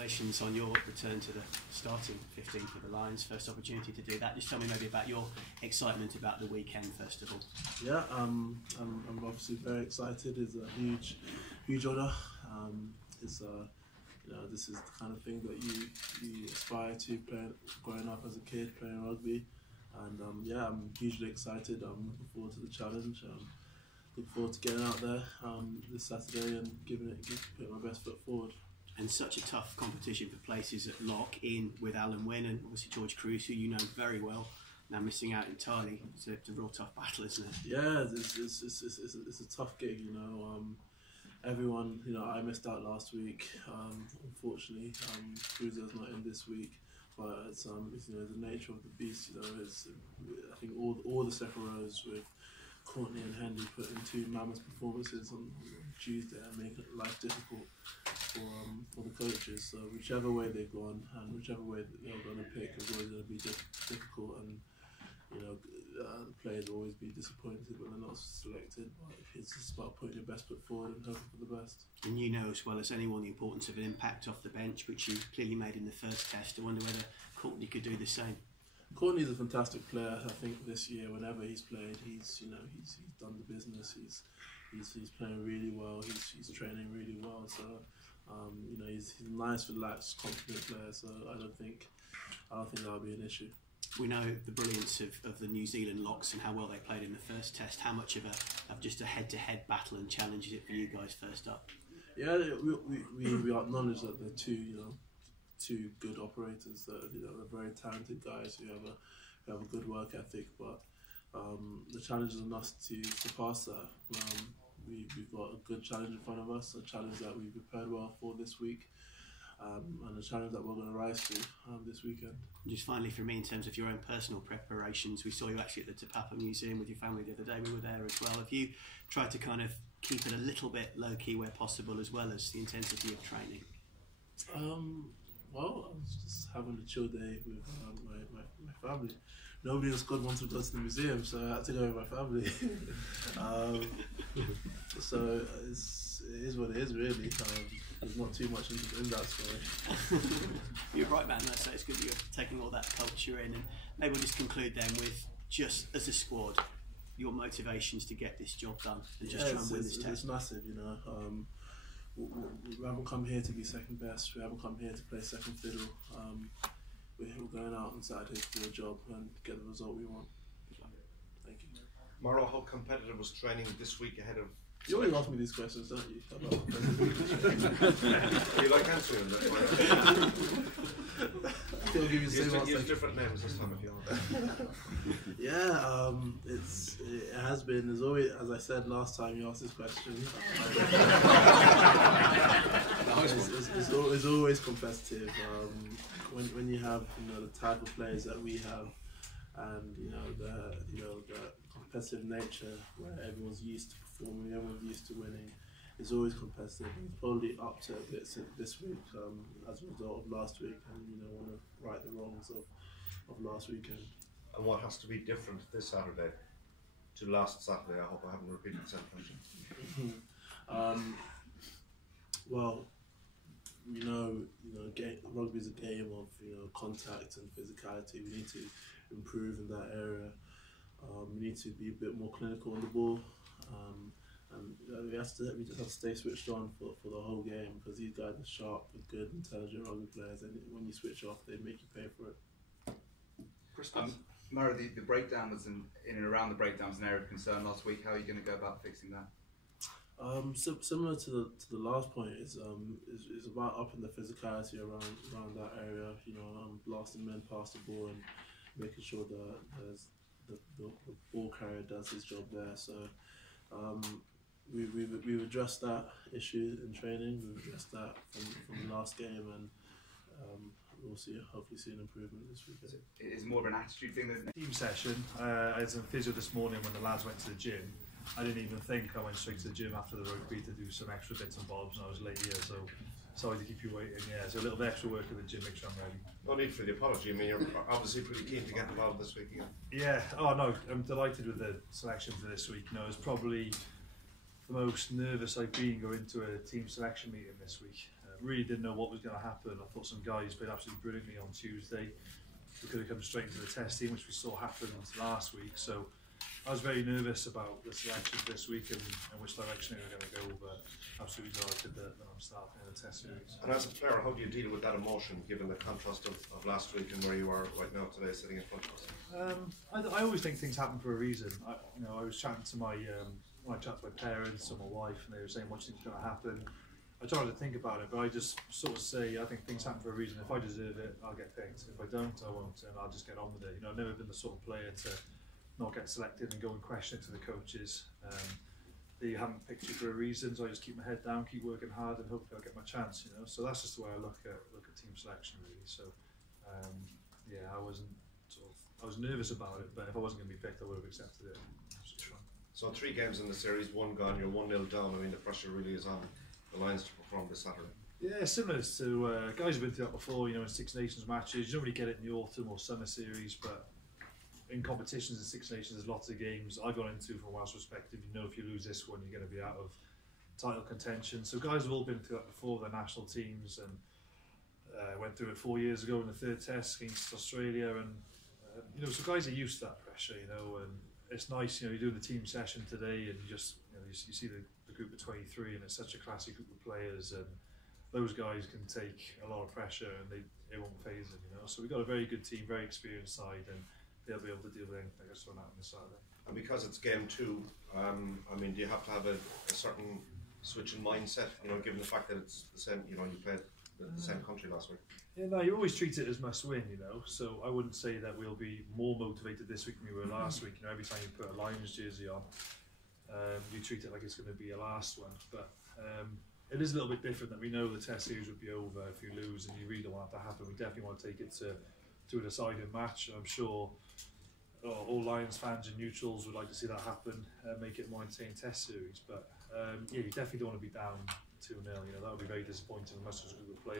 congratulations on your return to the starting 15 for the Lions. First opportunity to do that. Just tell me maybe about your excitement about the weekend, first of all. Yeah, I'm obviously very excited. It's a huge honour. It's you know, this is the kind of thing that you aspire to growing up as a kid playing rugby, and yeah, I'm hugely excited. I'm looking forward to the challenge. Look forward to getting out there this Saturday and putting my best foot forward. And such a tough competition for places at lock in with Alan Wynne and obviously George Cruz, who you know very well, now missing out entirely. It's a real tough battle, isn't it? Yeah, it's a tough gig, you know. Everyone, you know, I missed out last week. Unfortunately, Cruz is not in this week, but it's you know, the nature of the beast. You know, I think all the second rows with Courtney and Henry put in two mammoth performances on Tuesday and make life difficult for the coaches. So whichever way they've gone and whichever way they're going to pick is always going to be difficult, and you know, the players will always be disappointed when they're not selected. But it's just about putting your best foot forward and hoping for the best. And you know as well as anyone the importance of an impact off the bench, which you clearly made in the first test. I wonder whether Courtney could do the same. Courtney's a fantastic player. I think this year, whenever he's played, he's done the business. He's playing really well. He's training really well. So you know, he's a nice, relaxed, confident player. So I don't think that'll be an issue. We know the brilliance of the New Zealand locks and how well they played in the first test. How much of just a head-to-head battle and challenge is it for you guys first up? Yeah, we acknowledge that they're two good operators. That, you know, they're very talented guys who have a good work ethic. But the challenge is on us to surpass that. We've got a good challenge in front of us, a challenge that we prepared well for this week, and a challenge that we're going to rise to this weekend. Just finally for me, in terms of your own personal preparations, we saw you actually at the Te Papa Museum with your family the other day. We were there as well. Have you tried to kind of keep it a little bit low-key where possible, as well as the intensity of training? Well, I was just having a chill day with my family. Nobody in the squad wanted to go to the museum, so I had to go with my family. So it is what it is, really. There's not too much in that story. You're right, man. So it's good that you're taking all that culture in. And maybe we'll just conclude then with, just as a squad, your motivations to get this job done and just try and win this test. It's massive, you know. We haven't come here to be second best. We haven't come here to play second fiddle. We're going out on Saturday to do a job and get the result we want. Thank you. Maro, how competitive was training this week ahead of... You always ask me these questions, don't you? You like answering them? He'll give you the same answer. Use different names this time if you want. Yeah, it has been. As always, as I said last time you asked this question, it's always competitive. When you have, you know, the type of players that we have, and you know the competitive nature where everyone's used to performing, everyone's used to winning, it's always competitive. It's probably up to a bit this week as a result of last week, and you know, want to right the wrongs of last weekend. And what has to be different this Saturday to last Saturday? I hope I haven't repeated the same question. Well, you know, rugby is a game of, you know, contact and physicality. We need to improve in that area. We need to be a bit more clinical on the ball, and we just have to stay switched on for the whole game, because these guys are sharp, good, intelligent rugby players, and when you switch off, they make you pay for it. Maro, the breakdown was in and around the breakdown was an area of concern last week. How are you going to go about fixing that? Similar to the last point, is about upping the physicality around that area. You know, blasting men past the ball and making sure that the ball carrier does his job there. So we've addressed that issue in training. We've addressed that from the last game, and we'll hopefully see an improvement this weekend. It is more of an attitude thing than team session. I had some physio this morning when the lads went to the gym. I didn't even think. I went straight to the gym after the rugby to do some extra bits and bobs, and I was late here, so sorry to keep you waiting. Yeah, so a little bit extra work at the gym, make sure I'm ready. No need for the apology. I mean, you're obviously pretty keen to get involved this week again. Yeah. Oh no, I'm delighted with the selection for this week. You know, it's probably the most nervous I've been going to a team selection meeting this week. really didn't know what was going to happen. I thought some guys played absolutely brilliantly on Tuesday. We could have come straight into the test team, which we saw happen last week. So I was very nervous about the selection this week and which direction they were going to go, but absolutely delighted that I'm starting in the test series. And as a player, how do you deal with that emotion, given the contrast of last week and where you are right now today, sitting in front of us? I always think things happen for a reason. I was chatting to when I chat to my parents or my wife, and they were saying what do you think's going to happen. I try to think about it, but I just sort of say I think things happen for a reason. If I deserve it, I'll get picked. If I don't, I won't, and I'll just get on with it. I've never been the sort of player to not get selected and go and question it to the coaches. They haven't picked you for a reason, so I just keep my head down, keep working hard, and hopefully I'll get my chance. So that's just the way I look at team selection, really. So yeah, I was nervous about it, but if I wasn't going to be picked, I would have accepted it. So 3 games in the series, 1 gone, you're 1-0 down. I mean, the pressure really is on the Lions to perform this Saturday. Yeah, similar to guys who've been through that before. In Six Nations matches, you don't really get it in the autumn or summer series, but in competitions in Six Nations, there's lots of games I've gone into from a Welsh perspective. If you lose this one, you're going to be out of title contention. So guys have all been through that before, their national teams, and went through it 4 years ago in the 3rd test against Australia, and so guys are used to that pressure, and it's nice, you're doing the team session today, and you see the group of 23, and it's such a classy group of players, and those guys can take a lot of pressure, and they won't faze them, So we've got a very good team, very experienced side, and they'll be able to deal with anything that's thrown at them this Saturday. And because it's game 2, do you have to have a certain switch in mindset, given the fact that it's the same, you played the same country last week? Yeah, no, you always treat it as must win, so I wouldn't say that we'll be more motivated this week than we were last week. Every time you put a Lions jersey on, you treat it like it's going to be your last one, but it is a little bit different that we know the test series would be over if you lose, and you really don't want that to happen. We definitely want to take it to a deciding match, and I'm sure all Lions fans and neutrals would like to see that happen, make it a more entertaining test series, but yeah, you definitely don't want to be down 2-0, that would be very disappointing for most of the players.